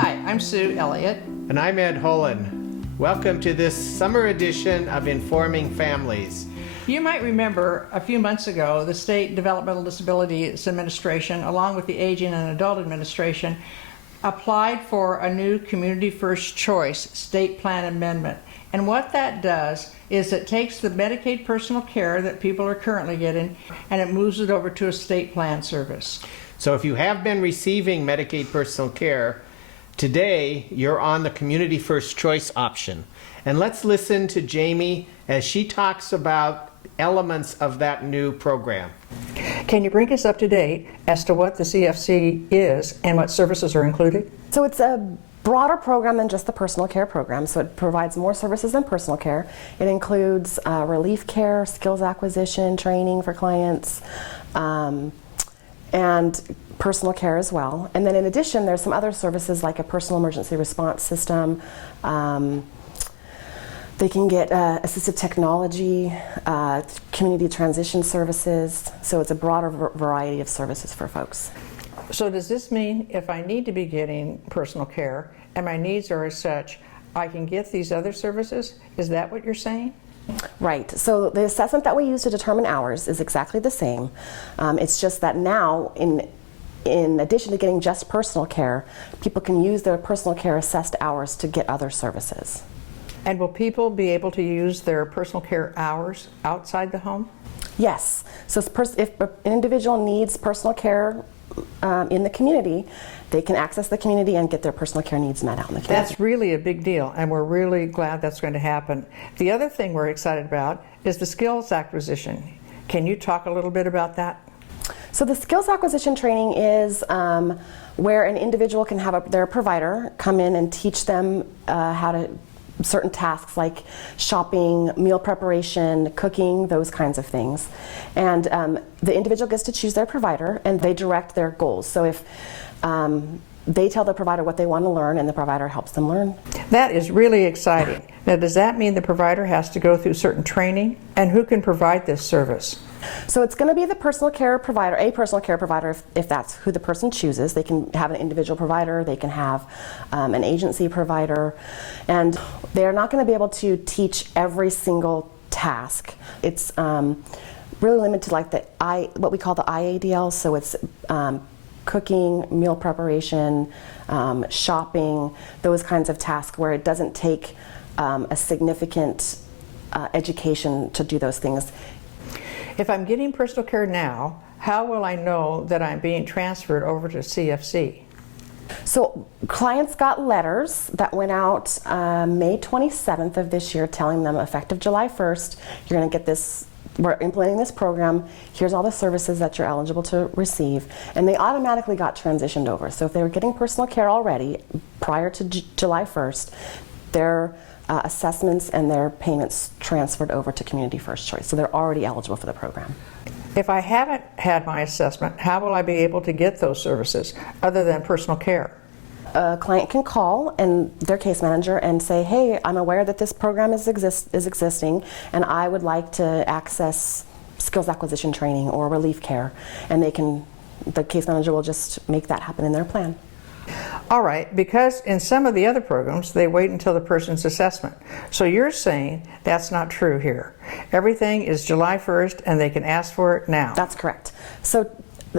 Hi, I'm Sue Elliott. And I'm Ed Holen. Welcome to this summer edition of Informing Families. You might remember a few months ago, the State Developmental Disabilities Administration, along with the Aging and Adult Administration, applied for a new Community First Choice state plan amendment. And what that does is it takes the Medicaid personal care that people are currently getting and it moves it over to a state plan service. So if you have been receiving Medicaid personal care, today you're on the Community First Choice option. And let's listen to Jaime as she talks about elements of that new program. Can you bring us up to date as to what the CFC is and what services are included? So it's a broader program than just the personal care program, so it provides more services than personal care. It includes relief care, skills acquisition, training for clients, and personal care as well. And then in addition, there's some other services like a personal emergency response system. They can get assistive technology, community transition services, so it's a broader variety of services for folks. So does this mean if I need to be getting personal care and my needs are as such, I can get these other services? Is that what you're saying? Right. So the assessment that we use to determine hours is exactly the same. It's just that now, in addition to getting just personal care, people can use their personal care assessed hours to get other services. And will people be able to use their personal care hours outside the home? Yes. So if an individual needs personal care in the community, they can access the community and get their personal care needs met out in the community. That's really a big deal, and we're really glad that's going to happen. The other thing we're excited about is the skills acquisition. Can you talk a little bit about that? So the skills acquisition training is where an individual can have their provider come in and teach them how to certain tasks like shopping, meal preparation, cooking, those kinds of things. And the individual gets to choose their provider and they direct their goals. So if they tell the provider what they want to learn and the provider helps them learn. That is really exciting. Now, does that mean the provider has to go through certain training? And who can provide this service? So it's going to be the personal care provider, a personal care provider if that's who the person chooses. They can have an individual provider, they can have an agency provider, and they're not going to be able to teach every single task. It's really limited to like what we call the IADL, so it's cooking, meal preparation, shopping, those kinds of tasks where it doesn't take a significant education to do those things. If I'm getting personal care now, how will I know that I'm being transferred over to CFC? So clients got letters that went out May 27th of this year telling them effective July 1st, you're going to get this, we're implementing this program, here's all the services that you're eligible to receive, and they automatically got transitioned over. So if they were getting personal care already prior to July 1st, their assessments and their payments transferred over to Community First Choice. So they're already eligible for the program. If I haven't had my assessment, how will I be able to get those services other than personal care? A client can call and their case manager and say, hey, I'm aware that this program is existing and I would like to access skills acquisition training or relief care, and the case manager will just make that happen in their plan. All right, because in some of the other programs, they wait until the person's assessment. So you're saying that's not true here. Everything is July 1st and they can ask for it now. That's correct. So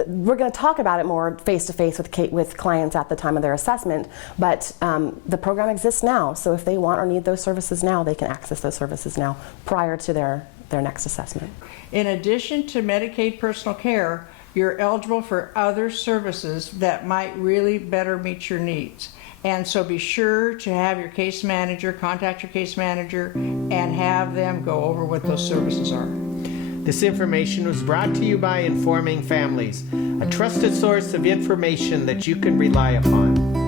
we're going to talk about it more face-to-face with clients at the time of their assessment, but the program exists now. So if they want or need those services now, they can access those services now prior to their next assessment. In addition to Medicaid personal care, you're eligible for other services that might really better meet your needs. And so be sure to have your case manager, contact your case manager, and have them go over what those services are. This information was brought to you by Informing Families, a trusted source of information that you can rely upon.